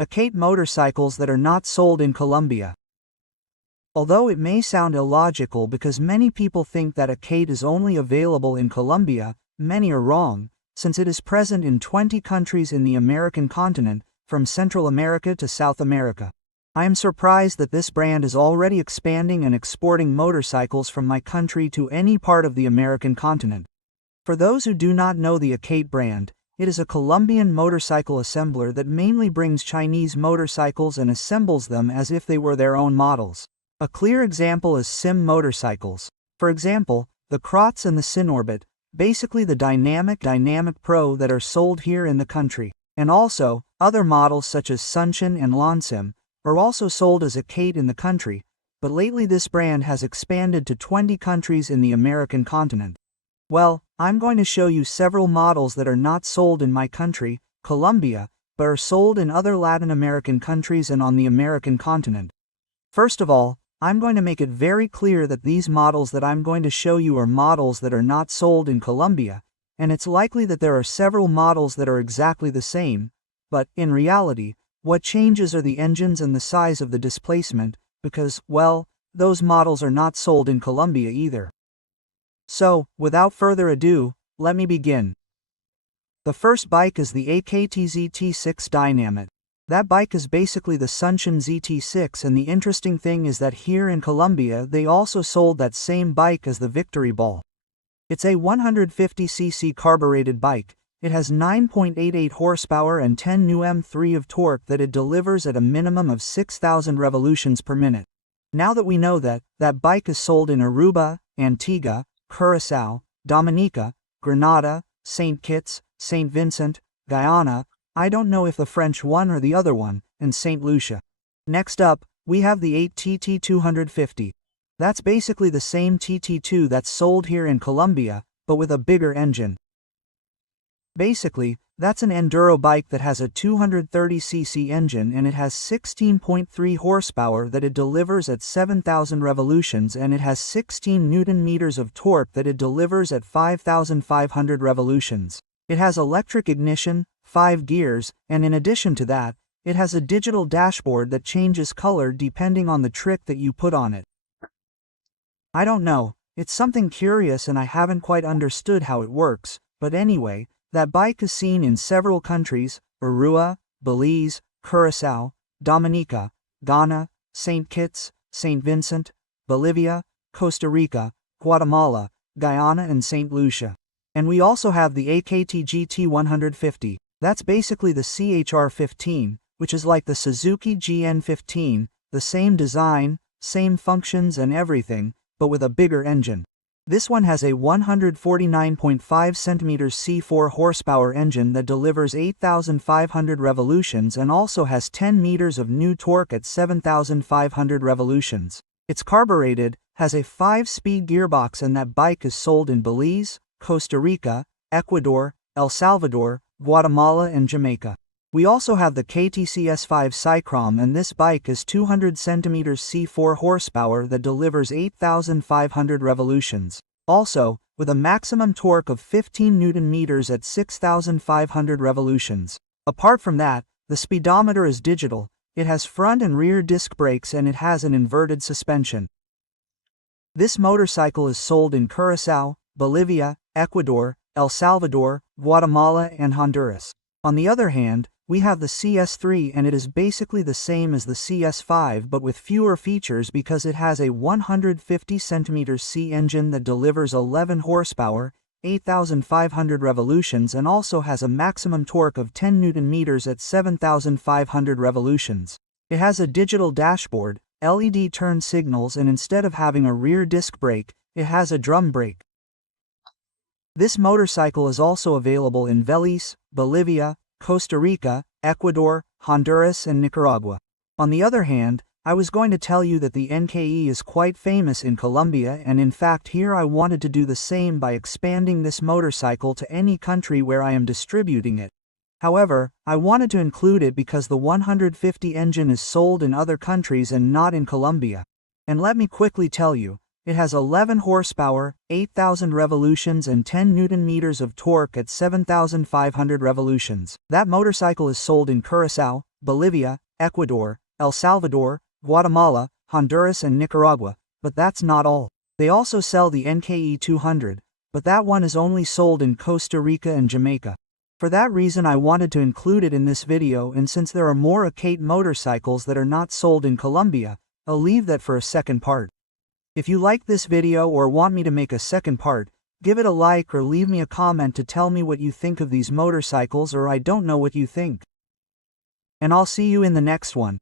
AKT motorcycles that are not sold in Colombia. Although it may sound illogical because many people think that AKT is only available in Colombia, many are wrong, since it is present in 20 countries in the American continent, from Central America to South America. I am surprised that this brand is already expanding and exporting motorcycles from my country to any part of the American continent. For those who do not know the AKT brand, it is a Colombian motorcycle assembler that mainly brings Chinese motorcycles and assembles them as if they were their own models. A clear example is SIM motorcycles. For example, the Crotz and the Synorbit, basically the Dynamic Pro that are sold here in the country. And also, other models such as Sunshine and Lansim are also sold as AKT in the country, but lately this brand has expanded to 20 countries in the American continent. Well, I'm going to show you several models that are not sold in my country, Colombia, but are sold in other Latin American countries and on the American continent. First of all, I'm going to make it very clear that these models that I'm going to show you are models that are not sold in Colombia, and it's likely that there are several models that are exactly the same, but, in reality, what changes are the engines and the size of the displacement, because, well, those models are not sold in Colombia either. So, without further ado, let me begin. The first bike is the AKT ZT6 Dynamit. That bike is basically the Sunshine ZT6, and the interesting thing is that here in Colombia they also sold that same bike as the Victory Ball. It's a 150cc carbureted bike. It has 9.88 horsepower and 10 Nm of torque that it delivers at a minimum of 6,000 revolutions per minute. Now that we know that, that bike is sold in Aruba, Antigua, Curaçao, Dominica, Grenada, St. Kitts, St. Vincent, Guyana, I don't know if the French one or the other one, and St. Lucia. Next up, we have the 8TT250. That's basically the same TT2 that's sold here in Colombia, but with a bigger engine. Basically, that's an enduro bike that has a 230cc engine and it has 16.3 horsepower that it delivers at 7,000 revolutions, and it has 16 Nm of torque that it delivers at 5,500 revolutions. It has electric ignition, 5 gears, and in addition to that, it has a digital dashboard that changes color depending on the trick that you put on it. I don't know, it's something curious and I haven't quite understood how it works, but anyway, that bike is seen in several countries: Aruba, Belize, Curaçao, Dominica, Ghana, St. Kitts, St. Vincent, Bolivia, Costa Rica, Guatemala, Guyana and St. Lucia. And we also have the AKT GT150. That's basically the CHR15, which is like the Suzuki GN15, the same design, same functions and everything, but with a bigger engine. This one has a 149.5 cm C4 horsepower engine that delivers 8,500 revolutions and also has 10 meters of new torque at 7,500 revolutions. It's carbureted, has a 5-speed gearbox, and that bike is sold in Belize, Costa Rica, Ecuador, El Salvador, Guatemala and Jamaica. We also have the KTCS5 Cycrom, and this bike is 200 cm C4 horsepower that delivers 8,500 revolutions. Also, with a maximum torque of 15 Nm at 6,500 revolutions. Apart from that, the speedometer is digital, it has front and rear disc brakes, and it has an inverted suspension. This motorcycle is sold in Curaçao, Bolivia, Ecuador, El Salvador, Guatemala and Honduras. On the other hand, we have the CS3, and it is basically the same as the CS5 but with fewer features because it has a 150 cm C engine that delivers 11 horsepower, 8,500 revolutions, and also has a maximum torque of 10 Nm at 7,500 revolutions. It has a digital dashboard, LED turn signals, and instead of having a rear disc brake, it has a drum brake. This motorcycle is also available in Belize, Bolivia, Costa Rica, Ecuador, Honduras and Nicaragua. On the other hand, I was going to tell you that the NKE is quite famous in Colombia, and in fact here I wanted to do the same by expanding this motorcycle to any country where I am distributing it. However, I wanted to include it because the 150 engine is sold in other countries and not in Colombia. And let me quickly tell you, it has 11 horsepower, 8,000 revolutions and 10 Nm of torque at 7,500 revolutions. That motorcycle is sold in Curaçao, Bolivia, Ecuador, El Salvador, Guatemala, Honduras and Nicaragua, but that's not all. They also sell the NKE 200, but that one is only sold in Costa Rica and Jamaica. For that reason I wanted to include it in this video, and since there are more AKT motorcycles that are not sold in Colombia, I'll leave that for a second part. If you like this video or want me to make a second part, give it a like or leave me a comment to tell me what you think of these motorcycles, or I don't know what you think. And I'll see you in the next one.